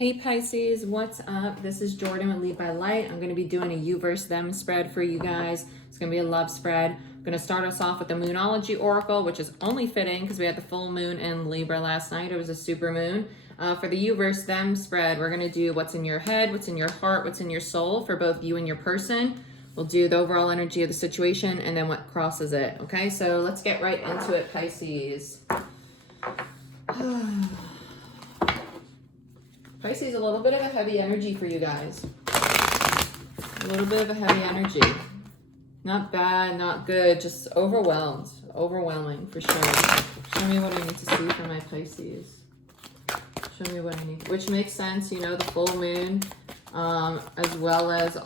Hey Pisces, what's up? This is Jordan with Lead by Light. I'm going to be doing a you versus them spread for you guys. It's going to be a love spread. I'm going to start us off with the Moonology Oracle, which is only fitting because we had the full moon in Libra last night. It was a super moon. For the you versus them spread, we're going to do what's in your head, what's in your heart, what's in your soul for both you and your person. We'll do the overall energy of the situation and then what crosses it. Okay, so let's get right into it, Pisces. Pisces, a little bit of a heavy energy for you guys. A little bit of a heavy energy. Not bad, not good, just overwhelmed. Overwhelming for sure. Show me what I need to see for my Pisces. Show me what I need. Which makes sense, you know, the full moon, as well as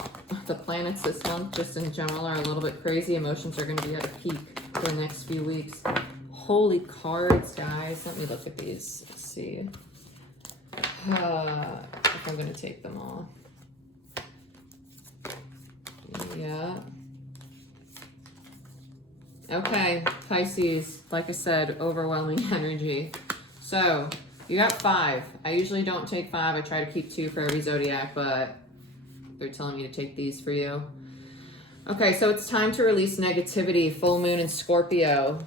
the planets this month, just in general, are a little bit crazy. Emotions are going to be at a peak for the next few weeks. Holy cards, guys. Let me look at these. Let's see. If I'm going to take them all. Yeah. Okay, Pisces, like I said, overwhelming energy. So, you got 5. I usually don't take 5. I try to keep 2 for every zodiac, but they're telling me to take these for you. Okay, so it's time to release negativity, full moon in Scorpio.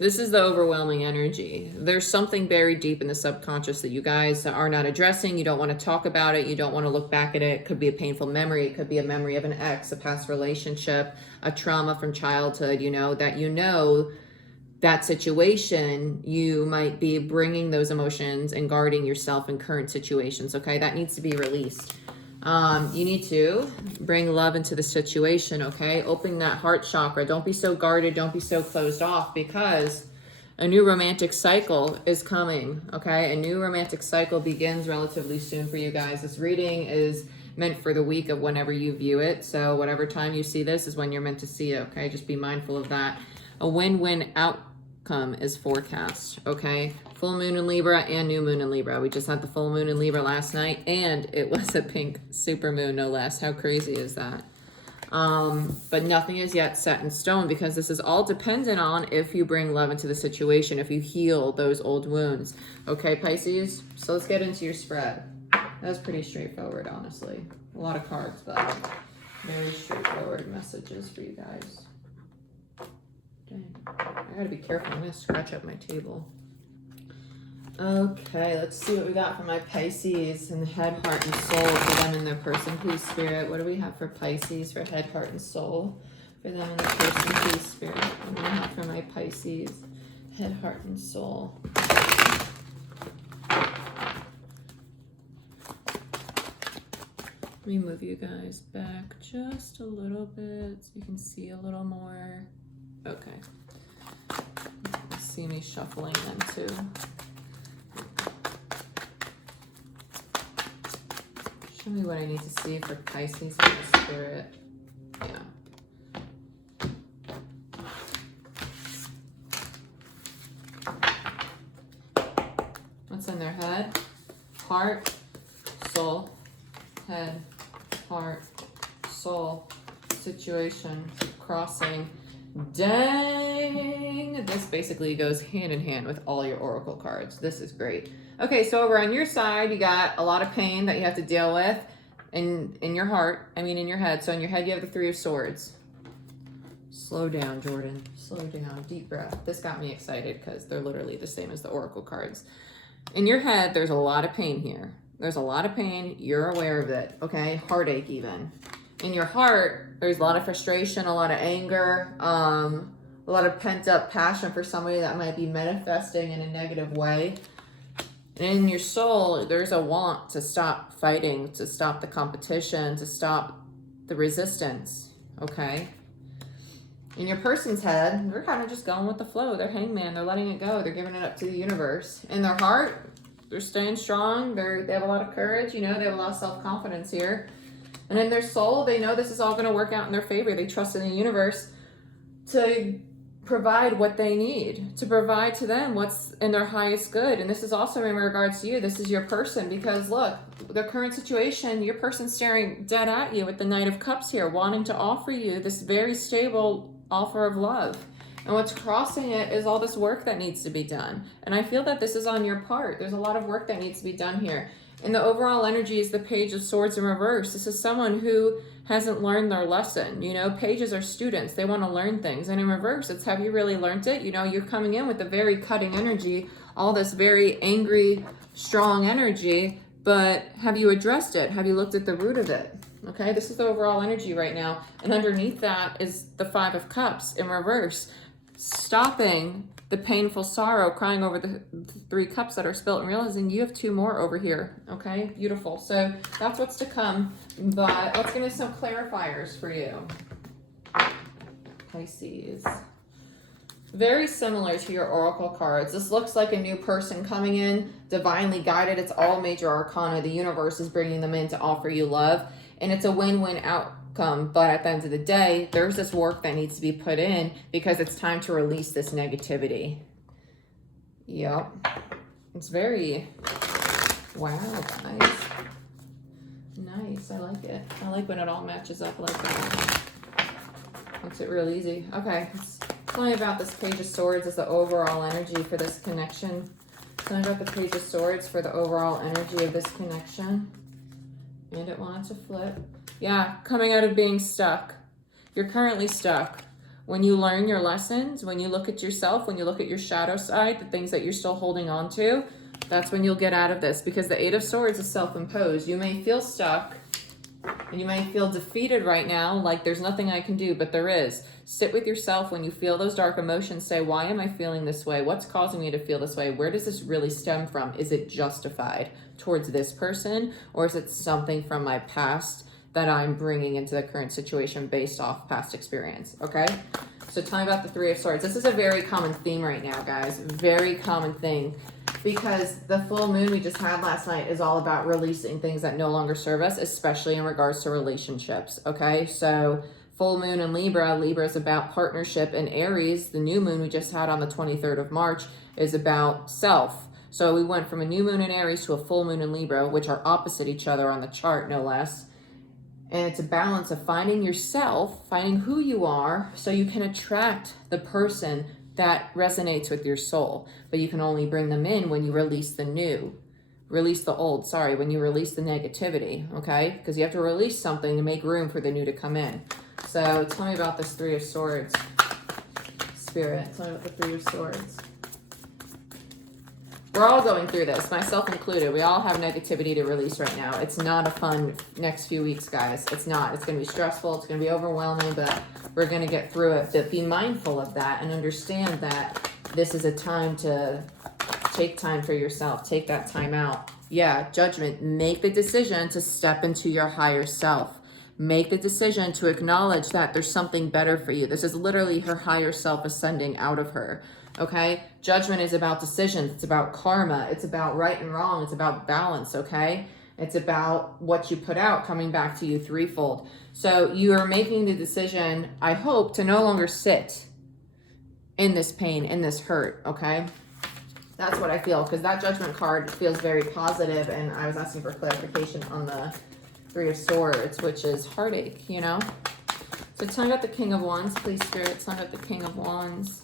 This is the overwhelming energy. There's something buried deep in the subconscious that you guys are not addressing. You don't want to talk about it. You don't want to look back at it. It could be a painful memory. It could be a memory of an ex, a past relationship, a trauma from childhood, that situation, you might be bringing those emotions and guarding yourself in current situations, okay? That needs to be released. You need to bring love into the situation, okay? Open that heart chakra. Don't be so guarded. Don't be so closed off, because a new romantic cycle is coming, okay? A new romantic cycle begins relatively soon for you guys. This reading is meant for the week of whenever you view it. So whatever time you see this is when you're meant to see it, okay? Just be mindful of that. A win-win outcome is forecast, okay? Full moon in Libra and new moon in Libra. We just had the full moon in Libra last night, and it was a pink super moon, no less. How crazy is that? But nothing is yet set in stone, because this is all dependent on if you bring love into the situation, if you heal those old wounds. Okay, Pisces? So let's get into your spread. That was pretty straightforward, honestly. A lot of cards, but very straightforward messages for you guys. Dang. I gotta be careful. I'm gonna scratch up my table. Okay, let's see what we got for my Pisces and head, heart, and soul for them and their person, please, Spirit. What do we have for Pisces for head, heart, and soul for them and their person, please, Spirit? What do we have for my Pisces, head, heart, and soul? Let me move you guys back just a little bit so you can see a little more. Okay. See me shuffling them too. Show me what I need to see for Pisces and the Spirit. Yeah. What's in their head? Heart, soul, head, heart, soul, situation, crossing. Dang! This basically goes hand in hand with all your oracle cards. This is great. Okay, so over on your side, you got a lot of pain that you have to deal with in your heart. In your head. So in your head, you have the 3 of Swords. Slow down, Jordan. Slow down. Deep breath. This got me excited because they're literally the same as the oracle cards. In your head, there's a lot of pain here. There's a lot of pain. You're aware of it, okay? Heartache even. In your heart, there's a lot of frustration, a lot of anger, a lot of pent-up passion for somebody that might be manifesting in a negative way. And in your soul, there's a want to stop fighting, to stop the competition, to stop the resistance, okay? In your person's head, they're kind of just going with the flow. They're hangman. They're letting it go. They're giving it up to the universe. In their heart, they're staying strong. They have a lot of courage. They have a lot of self-confidence here. And in their soul, they know this is all going to work out in their favor. They trust in the universe to provide what they need, to provide to them what's in their highest good. And this is also in regards to you. This is your person, because look, the current situation, your person's staring dead at you with the Knight of Cups here, wanting to offer you this very stable offer of love. And what's crossing it is all this work that needs to be done. And I feel that this is on your part. There's a lot of work that needs to be done here. And the overall energy is the Page of Swords in reverse. This is someone who hasn't learned their lesson. You know, pages are students. They want to learn things. And in reverse, it's, have you really learned it? You know, you're coming in with a very cutting energy, all this very angry, strong energy, but have you addressed it? Have you looked at the root of it? Okay, this is the overall energy right now. And underneath that is the Five of Cups in reverse. Stopping the painful sorrow, crying over the 3 cups that are spilt, and realizing you have 2 more over here. Okay, beautiful. So that's what's to come. But let's get into some clarifiers for you, Pisces. Very similar to your oracle cards. This looks like a new person coming in, divinely guided. It's all major arcana. The universe is bringing them in to offer you love, and it's a win-win outcome. But at the end of the day, there's this work that needs to be put in because it's time to release this negativity. Yep. It's very, wow, guys. Nice. I like it. I like when it all matches up like that. Makes it real easy. Okay. Tell me about this Page of Swords as the overall energy for this connection. Tell me about the Page of Swords for the overall energy of this connection. And it wanted to flip. Yeah, coming out of being stuck. You're currently stuck. When you learn your lessons, when you look at yourself, when you look at your shadow side, the things that you're still holding on to, that's when you'll get out of this, because the 8 of Swords is self-imposed. You may feel stuck and you may feel defeated right now, like there's nothing I can do, but there is. Sit with yourself when you feel those dark emotions. Say, why am I feeling this way? What's causing me to feel this way? Where does this really stem from? Is it justified towards this person, or is it something from my past that I'm bringing into the current situation based off past experience? Okay, so tell me about the 3 of Swords. This is a very common theme right now, guys. Very common thing, because the full moon we just had last night is all about releasing things that no longer serve us, especially in regards to relationships. Okay, so full moon in Libra. Libra is about partnership, and Aries, the new moon we just had on the 23rd of March, is about self. So we went from a new moon in Aries to a full moon in Libra, which are opposite each other on the chart, no less. And it's a balance of finding yourself, finding who you are, so you can attract the person that resonates with your soul. But you can only bring them in when you release the new. Release the old, sorry, when you release the negativity, okay? Because you have to release something to make room for the new to come in. So tell me about this 3 of Swords. Spirit, tell me about the 3 of Swords. We're all going through this, myself included. We all have negativity to release right now. It's not a fun next few weeks, guys. It's not. It's going to be stressful. It's going to be overwhelming, but we're going to get through it. But be mindful of that and understand that this is a time to take time for yourself. Take that time out. Yeah, judgment. Make the decision to step into your higher self. Make the decision to acknowledge that there's something better for you. This is literally her higher self ascending out of her. Okay? Judgment is about decisions. It's about karma. It's about right and wrong. It's about balance, okay? It's about what you put out coming back to you threefold. So you are making the decision, I hope, to no longer sit in this pain, in this hurt, okay? That's what I feel, because that Judgment card feels very positive, and I was asking for clarification on the 3 of Swords, which is heartache, you know? So tell me about the King of Wands, please, Spirit. Tell me about the King of Wands.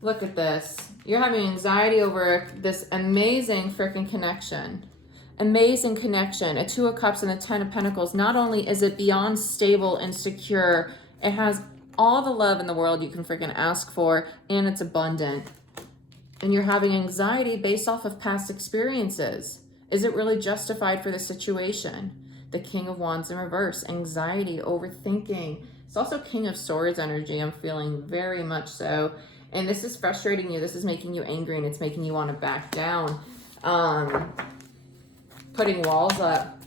Look at this. You're having anxiety over this amazing freaking connection. Amazing connection. A 2 of Cups and a 10 of Pentacles. Not only is it beyond stable and secure, it has all the love in the world you can freaking ask for, and it's abundant. And you're having anxiety based off of past experiences. Is it really justified for the situation? The King of Wands in reverse. Anxiety, overthinking. It's also King of Swords energy. I'm feeling very much so. And this is frustrating you. This is making you angry, and it's making you want to back down. Putting walls up.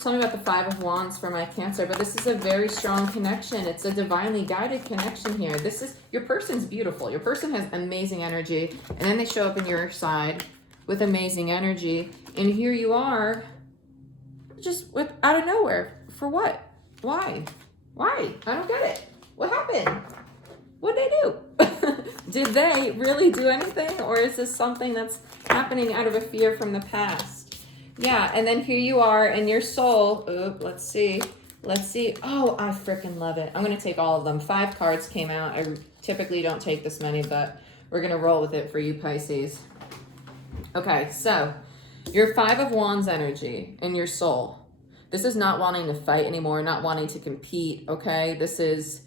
Tell me about the 5 of Wands for my Cancer. But this is a very strong connection. It's a divinely guided connection here. This is, your person's beautiful. Your person has amazing energy. And then they show up in your side with amazing energy. And here you are, just with out of nowhere. For what? Why? Why? I don't get it. What happened? What'd they do? Did they really do anything? Or is this something that's happening out of a fear from the past? Yeah, and then here you are in your soul. Oop, let's see. Let's see. Oh, I freaking love it. I'm going to take all of them. 5 cards came out. I typically don't take this many, but we're going to roll with it for you, Pisces. Okay, so your Five of Wands energy in your soul. This is not wanting to fight anymore, not wanting to compete, okay? This is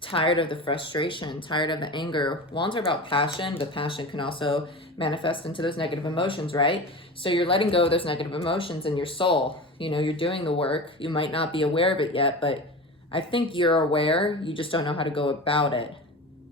tired of the frustration, tired of the anger. Wands are about passion, but passion can also manifest into those negative emotions, right? So you're letting go of those negative emotions in your soul. You know, you're doing the work. You might not be aware of it yet, but I think you're aware. You just don't know how to go about it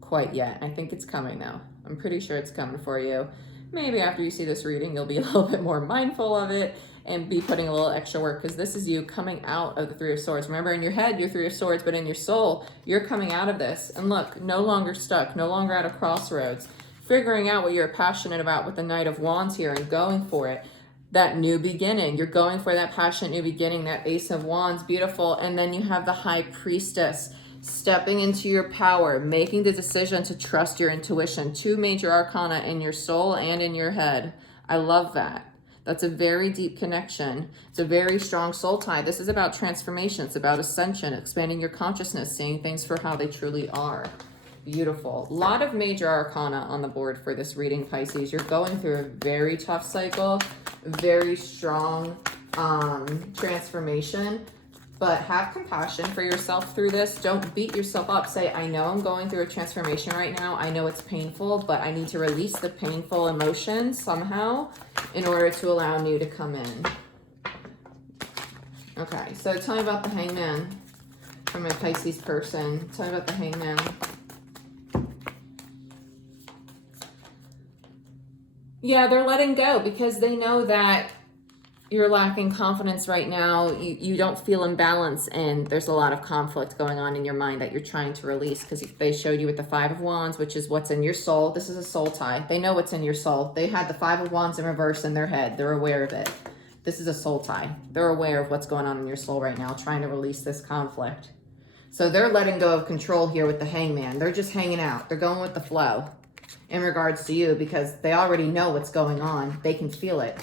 quite yet. I think it's coming though. I'm pretty sure it's coming for you. Maybe after you see this reading, you'll be a little bit more mindful of it and be putting a little extra work, because this is you coming out of the Three of Swords. Remember, in your head, you're Three of Swords, but in your soul, you're coming out of this. And look, no longer stuck, no longer at a crossroads, figuring out what you're passionate about with the Knight of Wands here and going for it. That new beginning, you're going for that passionate new beginning, that Ace of Wands, beautiful. And then you have the High Priestess, stepping into your power, making the decision to trust your intuition. Two major arcana in your soul and in your head. I love that. That's a very deep connection. It's a very strong soul tie. This is about transformation. It's about ascension, expanding your consciousness, seeing things for how they truly are. Beautiful. A lot of major arcana on the board for this reading, Pisces. You're going through a very tough cycle, very strong transformation. But have compassion for yourself through this. Don't beat yourself up. Say, I know I'm going through a transformation right now. I know it's painful, but I need to release the painful emotions somehow in order to allow new to come in. Okay, so tell me about the Hangman from my Pisces person. Tell me about the Hangman. Yeah, they're letting go because they know that you're lacking confidence right now. You don't feel in balance, and there's a lot of conflict going on in your mind that you're trying to release, because they showed you with the Five of Wands, which is what's in your soul. This is a soul tie. They know what's in your soul. They had the Five of Wands in reverse in their head. They're aware of it. This is a soul tie. They're aware of what's going on in your soul right now, trying to release this conflict. So they're letting go of control here with the Hangman. They're just hanging out. They're going with the flow in regards to you, because they already know what's going on. They can feel it.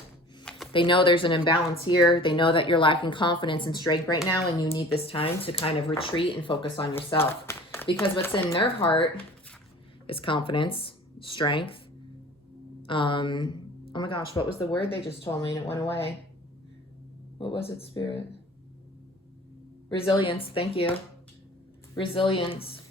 They know there's an imbalance here. They know that you're lacking confidence and strength right now, and you need this time to kind of retreat and focus on yourself. Because what's in their heart is confidence, strength. Oh my gosh, what was the word they just told me and it went away? What was it, Spirit? Resilience, thank you. Resilience.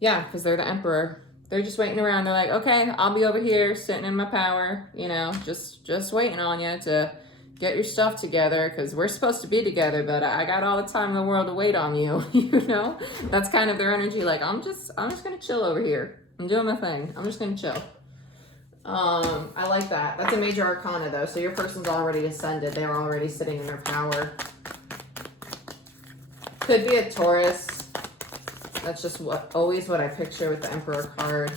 Yeah, because they're the Emperor. They're just waiting around. They're like, okay, I'll be over here sitting in my power, you know, just waiting on you to get your stuff together, because we're supposed to be together, but I got all the time in the world to wait on you, you know? That's kind of their energy. Like, I'm just going to chill over here. I'm doing my thing. I'm just going to chill. I like that. That's a major arcana, though. So your person's already ascended. They're already sitting in their power. Could be a Taurus. That's just always what I picture with the Emperor card.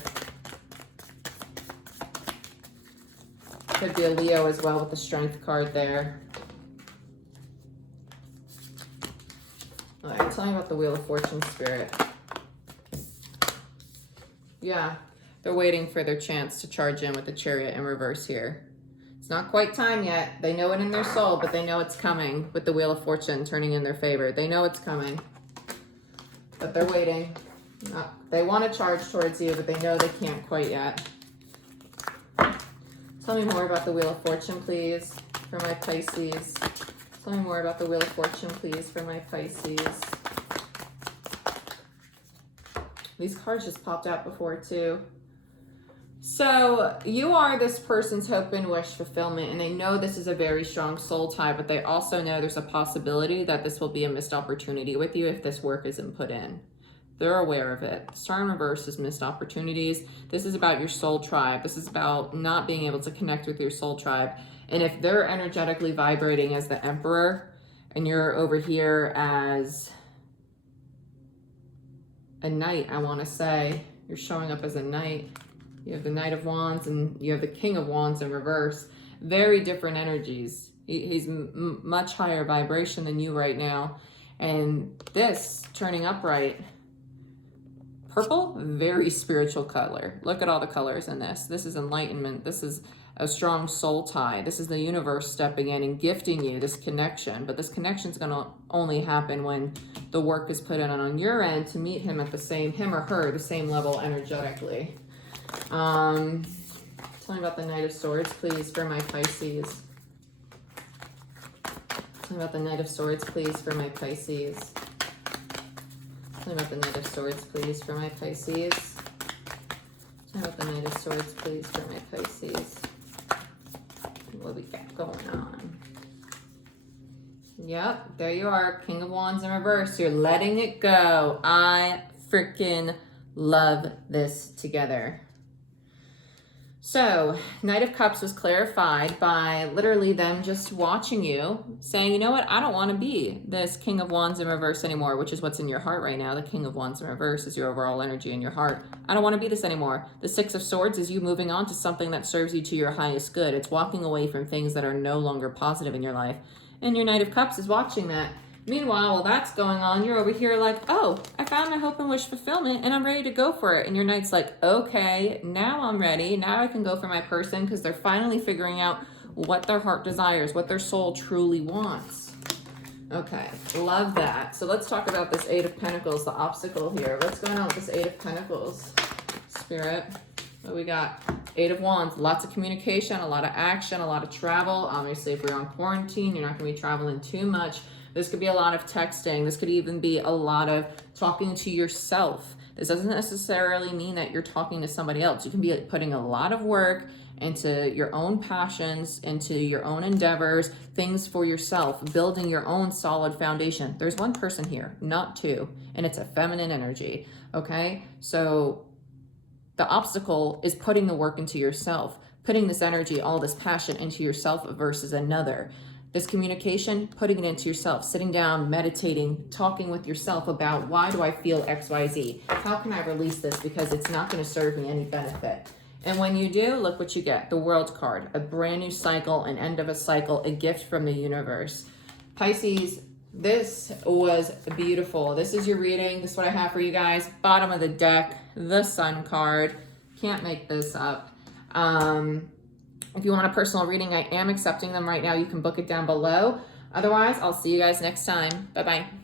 Could be a Leo as well with the Strength card there. All right, tell me about the Wheel of Fortune, Spirit. Yeah, they're waiting for their chance to charge in with the Chariot in reverse here. It's not quite time yet. They know it in their soul, but they know it's coming with the Wheel of Fortune turning in their favor. They know it's coming. But they're waiting. They want to charge towards you, but they know they can't quite yet. Tell me more about the Wheel of Fortune, please, for my Pisces. Tell me more about the Wheel of Fortune, please, for my Pisces. These cards just popped out before, too. So you are this person's hope and wish fulfillment, and they know this is a very strong soul tie, but they also know there's a possibility that this will be a missed opportunity with you if this work isn't put in. They're aware of it. Star in reverse is missed opportunities. This is about your soul tribe. This is about not being able to connect with your soul tribe. And if they're energetically vibrating as the Emperor, and you're over here as a Knight, I want to say, you're showing up as a Knight. You have the Knight of Wands and you have the King of Wands in reverse. Very different energies. He's much higher vibration than you right now. And this turning upright, purple, very spiritual color. Look at all the colors in this. This is enlightenment. This is a strong soul tie. This is the universe stepping in and gifting you this connection. But this connection is going to only happen when the work is put in on your end to meet him at the same, him or her, the same level energetically. Tell Tell me about the Knight of Swords, please, for my Pisces. Tell me about the Knight of Swords, please, for my Pisces. Tell me about the Knight of Swords, please, for my Pisces. Tell me about the Knight of Swords, please, for my Pisces. What we got going on? Yep, there you are. King of Wands in reverse. You're letting it go. I freaking love this together. So, Knight of Cups was clarified by literally them just watching you, saying, you know what, I don't want to be this King of Wands in reverse anymore, which is what's in your heart right now. The King of Wands in reverse is your overall energy in your heart. I don't want to be this anymore. The Six of Swords is you moving on to something that serves you to your highest good. It's walking away from things that are no longer positive in your life. And your Knight of Cups is watching that. Meanwhile, while that's going on, you're over here like, oh, I found my hope and wish fulfillment and I'm ready to go for it. And your Knight's like, okay, now I'm ready. Now I can go for my person, because they're finally figuring out what their heart desires, what their soul truly wants. Okay, love that. So let's talk about this Eight of Pentacles, the obstacle here. What's going on with this Eight of Pentacles? Spirit, what we got? Eight of Wands, lots of communication, a lot of action, a lot of travel. Obviously, if we're on quarantine, you're not going to be traveling too much. This could be a lot of texting. This could even be a lot of talking to yourself. This doesn't necessarily mean that you're talking to somebody else. You can be putting a lot of work into your own passions, into your own endeavors, things for yourself, building your own solid foundation. There's one person here, not two, and it's a feminine energy, okay? So the obstacle is putting the work into yourself, putting this energy, all this passion into yourself versus another. This communication, putting it into yourself, sitting down, meditating, talking with yourself about, why do I feel X, Y, Z? How can I release this? Because it's not going to serve me any benefit. And when you do, look what you get. The World card, a brand new cycle, an end of a cycle, a gift from the universe. Pisces, this was beautiful. This is your reading. This is what I have for you guys. Bottom of the deck, the Sun card. Can't make this up. If you want a personal reading, I am accepting them right now. You can book it down below. Otherwise, I'll see you guys next time. Bye-bye.